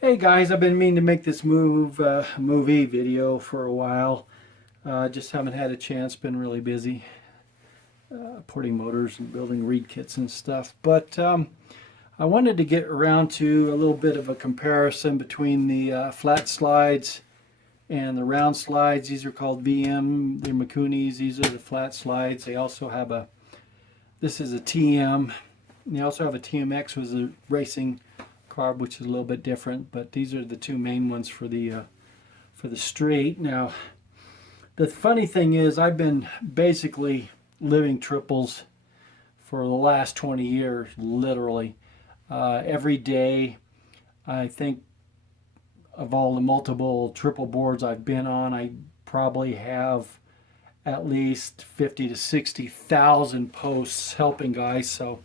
Hey guys, I've been meaning to make this movie video for a while. Just haven't had a chance. Been really busy porting motors and building reed kits and stuff. But I wanted to get around to a little bit of a comparison between the flat slides and the round slides. These are called VM. They're Mikunis. These are the flat slides. They also have this is a TM. And they also have a TMX, which is a racing carb, which is a little bit different, but these are the two main ones for the street. Now, the funny thing is, I've been basically living triples for the last 20 years, literally. Every day, I think of all the multiple triple boards I've been on, I probably have at least 50 to 60,000 posts helping guys. So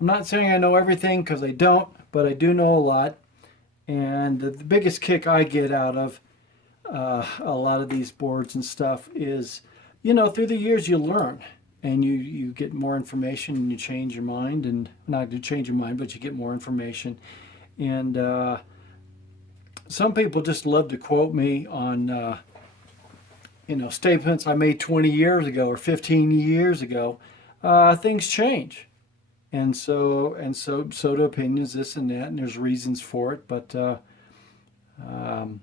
I'm not saying I know everything because I don't, but I do know a lot. And the biggest kick I get out of a lot of these boards and stuff is, through the years you learn and you get more information and you change your mind, and not to change your mind, but you get more information. And some people just love to quote me on, statements I made 20 years ago or 15 years ago. Things change. And so do opinions, this and that, and there's reasons for it. But it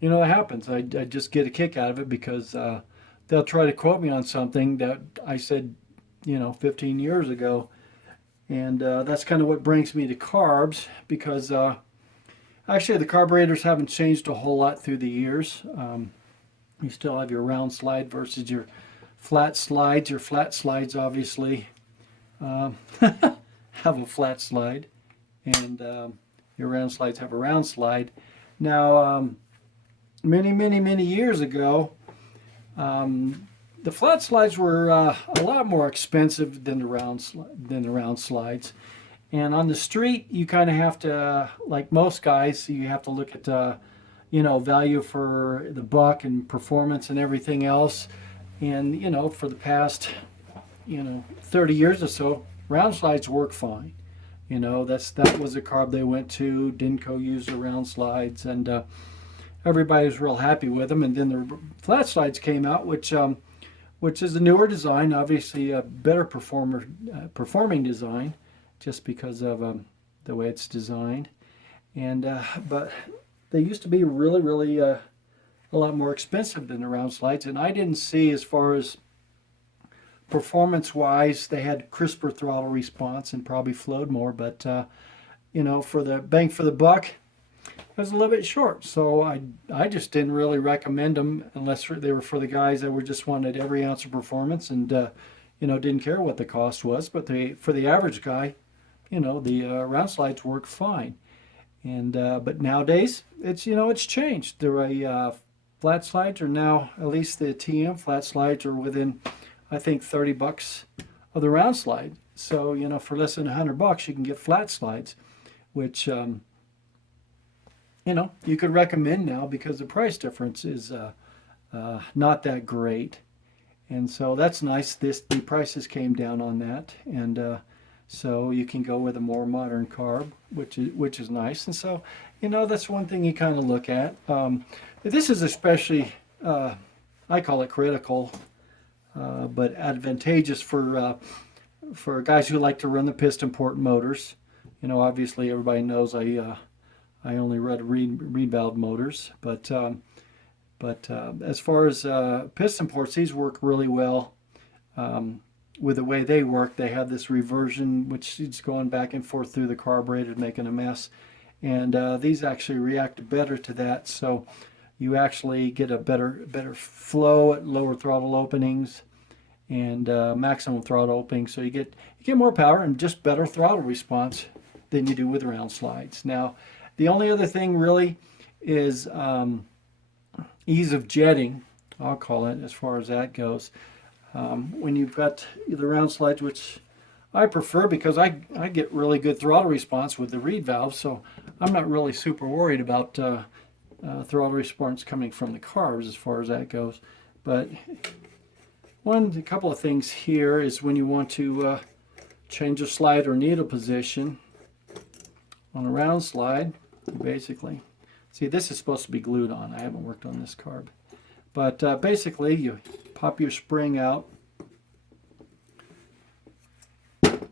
happens. I just get a kick out of it because they'll try to quote me on something that I said, 15 years ago, and that's kind of what brings me to carbs. Because actually, the carburetors haven't changed a whole lot through the years. You still have your round slide versus your flat slides. Your flat slides, obviously, have a flat slide, and your round slides have a round slide. Now, many years ago, the flat slides were a lot more expensive than the round slides. And on the street, you kind of have to, like most guys, you have to look at value for the buck and performance and everything else. And for the past 30 years or so, round slides work fine. That was a carb they went to. Dinko used the round slides, and everybody was real happy with them. And then the flat slides came out, which is a newer design, obviously a better performing design, just because of the way it's designed. And but they used to be really a lot more expensive than the round slides, and I didn't see, as far as performance-wise, they had crisper throttle response and probably flowed more, but for the bang for the buck, it was a little bit short. So I just didn't really recommend them unless they were for the guys that were just wanted every ounce of performance and didn't care what the cost was. But for the average guy, the round slides work fine. And but nowadays it's changed. The flat slides are now, at least the TM flat slides, are within, I think, $30 of the round slide. So, for less than $100, you can get flat slides, which, you could recommend now because the price difference is not that great. And so that's nice. The prices came down on that. And so you can go with a more modern carb, which is nice. And so, that's one thing you kind of look at. This is especially, I call it critical, but advantageous for guys who like to run the piston port motors. Obviously everybody knows I only run reed valve motors, but as far as piston ports, these work really well. With the way they work, they have this reversion which is going back and forth through the carburetor, making a mess, and these actually react better to that. So you actually get a better flow at lower throttle openings and maximum throttle opening. So you get more power and just better throttle response than you do with round slides. Now, the only other thing really is ease of jetting, I'll call it, as far as that goes. When you've got the round slides, which I prefer because I get really good throttle response with the reed valve, so I'm not really super worried about throttle response coming from the carbs as far as that goes. But a couple of things here is when you want to change the slide or needle position, on a round slide, basically, see, this is supposed to be glued on. I haven't worked on this carb. But basically, you pop your spring out,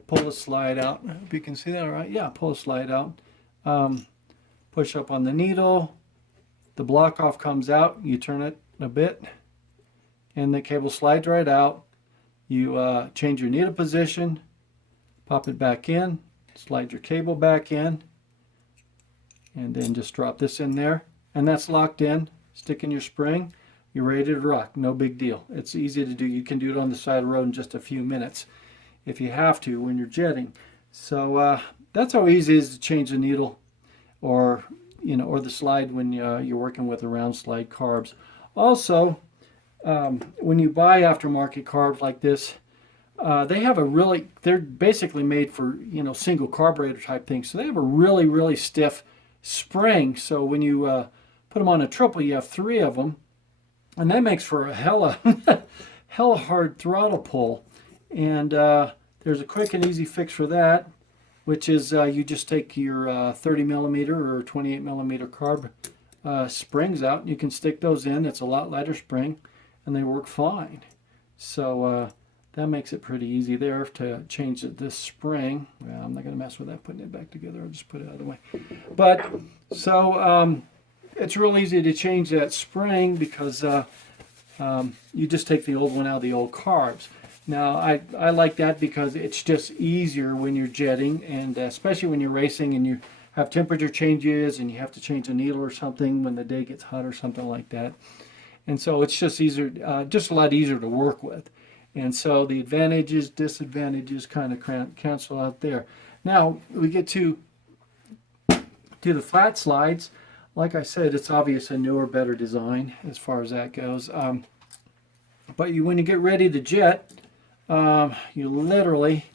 pull the slide out. I hope you can see that all right. Yeah, pull the slide out. Push up on the needle. The block off comes out. You turn it a bit, and the cable slides right out. You change your needle position, pop it back in, slide your cable back in, and then just drop this in there. And that's locked in. Stick in your spring. You're ready to rock. No big deal. It's easy to do. You can do it on the side of the road in just a few minutes if you have to when you're jetting. So that's how easy it is to change the needle or the slide when you're working with a round slide carbs. Also, when you buy aftermarket carbs like this, they're basically made for single carburetor type things. So they have a really, really stiff spring. So when you put them on a triple, you have 3 of them. And that makes for a hella hard throttle pull. And there's a quick and easy fix for that, which is you just take your 30 millimeter or 28 millimeter carb springs out. You can stick those in. It's a lot lighter spring, and they work fine. So that makes it pretty easy there to change this spring. Well, I'm not going to mess with that, putting it back together. I'll just put it out of the way. But so it's real easy to change that spring because you just take the old one out of the old carbs. Now, I like that because it's just easier when you're jetting, and especially when you're racing and you have temperature changes and you have to change a needle or something when the day gets hot or something like that. And so it's just easier, just a lot easier to work with. And so the advantages, disadvantages kind of cancel out there. Now, we get to the flat slides. Like I said, it's obvious a newer, better design as far as that goes. But when you get ready to jet, you literally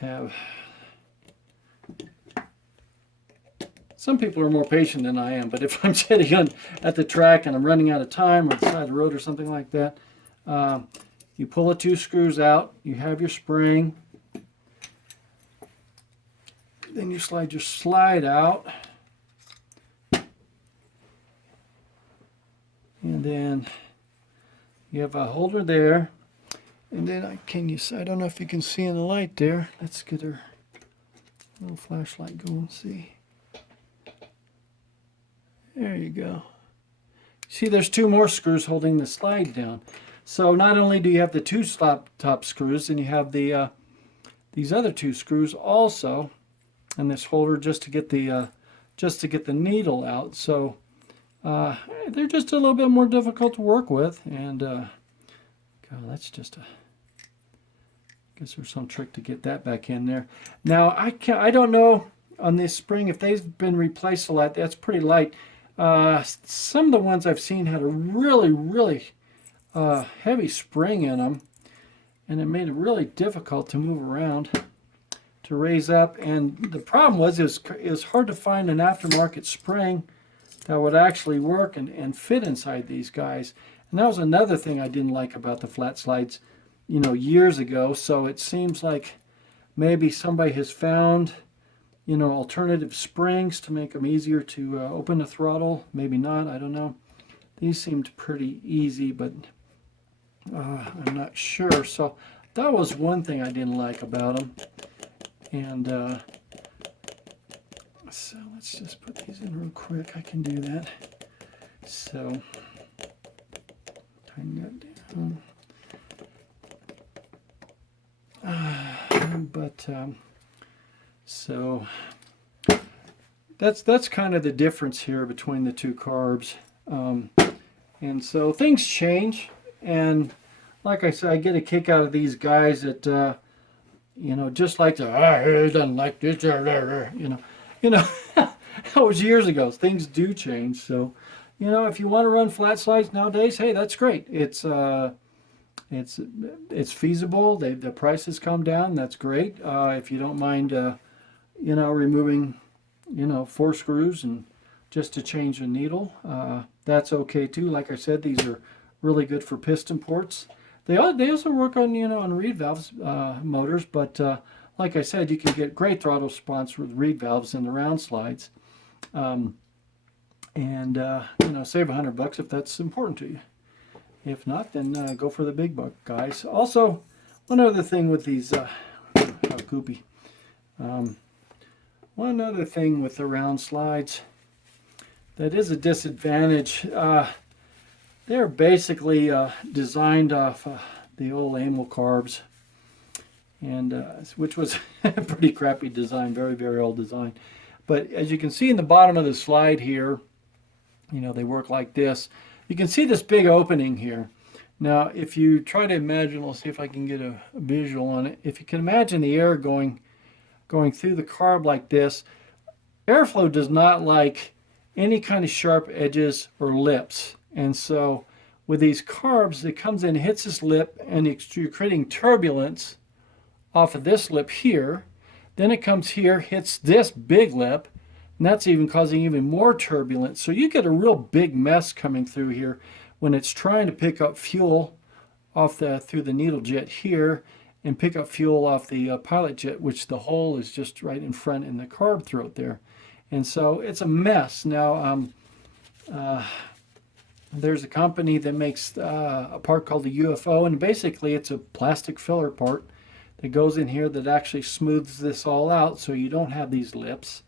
have... Some people are more patient than I am, but if I'm jetting at the track and I'm running out of time or the side of the road or something like that, you pull the 2 screws out, you have your spring, then you slide your slide out, and then you have a holder there, and then I don't know if you can see in the light there. Let's get our little flashlight going, see. There you go. See, there's 2 more screws holding the slide down. So not only do you have the 2 top screws, and you have the these other 2 screws also, and this holder just to get the needle out. So they're just a little bit more difficult to work with, and God, that's just I guess there's some trick to get that back in there. Now I don't know on this spring if they've been replaced a lot. That's pretty light. Some of the ones I've seen had a really, really heavy spring in them, and it made it really difficult to move around, to raise up. And the problem was it was hard to find an aftermarket spring that would actually work and fit inside these guys. And that was another thing I didn't like about the flat slides, years ago. So it seems like maybe somebody has found alternative springs to make them easier to open the throttle. Maybe not, I don't know. These seemed pretty easy, but I'm not sure. So that was one thing I didn't like about them. And so let's just put these in real quick. I can do that. So tighten that down. So that's kind of the difference here between the 2 carbs. And so things change, and like I said, I get a kick out of these guys that just like to he doesn't like this, that was years ago. Things do change. So if you want to run flat slides nowadays, hey, that's great. It's feasible. The prices come down. That's great. If you don't mind removing 4 screws and just to change the needle, that's okay too. Like I said, these are really good for piston ports. They also work on, on reed valves motors, but like I said, you can get great throttle response with reed valves in the round slides, and save $100 if that's important to you. If not, then go for the big buck guys. Also, one other thing with these, how goopy. One other thing with the round slides that is a disadvantage. They're basically designed off the old Amel carbs, and which was a pretty crappy design, very, very old design. But as you can see in the bottom of the slide here, they work like this. You can see this big opening here. Now, if you try to imagine, let's see if I can get a visual on it. If you can imagine the air going through the carb like this, airflow does not like any kind of sharp edges or lips. And so with these carbs, it comes in, hits this lip, and you're creating turbulence off of this lip here. Then it comes here, hits this big lip, and that's even causing even more turbulence. So you get a real big mess coming through here when it's trying to pick up fuel off through the needle jet here and pick up fuel off the pilot jet, which the hole is just right in front in the carb throat there. And so it's a mess. Now, there's a company that makes a part called the UFO, and basically it's a plastic filler part that goes in here that actually smooths this all out so you don't have these lips.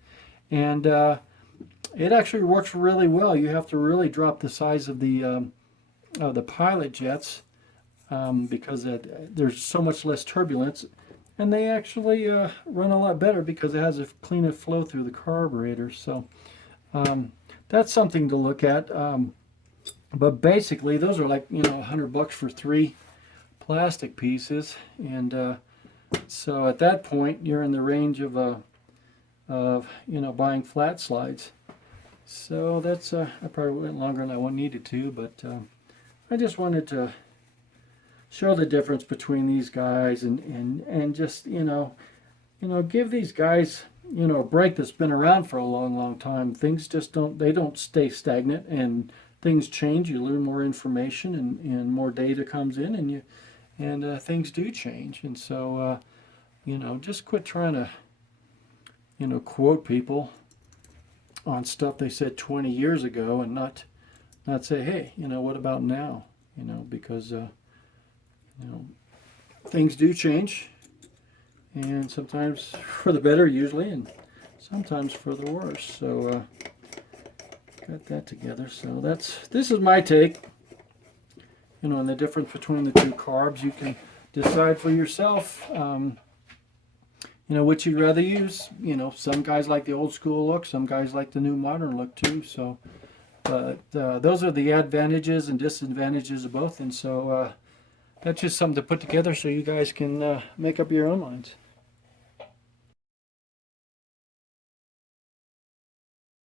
And it actually works really well. You have to really drop the size of the pilot jets because there's so much less turbulence, and they actually run a lot better because it has a cleaner flow through the carburetor. So that's something to look at. But basically, those are like $100 for 3 plastic pieces, and so at that point, you're in the range of buying flat slides. So that's I probably went longer than I needed to, but I just wanted to show the difference between these guys and just give these guys a break that's been around for a long time. Things just don't stay stagnant, and things change. You learn more information, and more data comes in, and things do change. And so just quit trying to quote people on stuff they said 20 years ago, and not say, hey, what about now? Because things do change, and sometimes for the better usually, and sometimes for the worse. So got that together. So this is my take, on the difference between the two carbs. You can decide for yourself, which you'd rather use. Some guys like the old school look, some guys like the new modern look too. So, but those are the advantages and disadvantages of both. And so that's just something to put together so you guys can make up your own minds.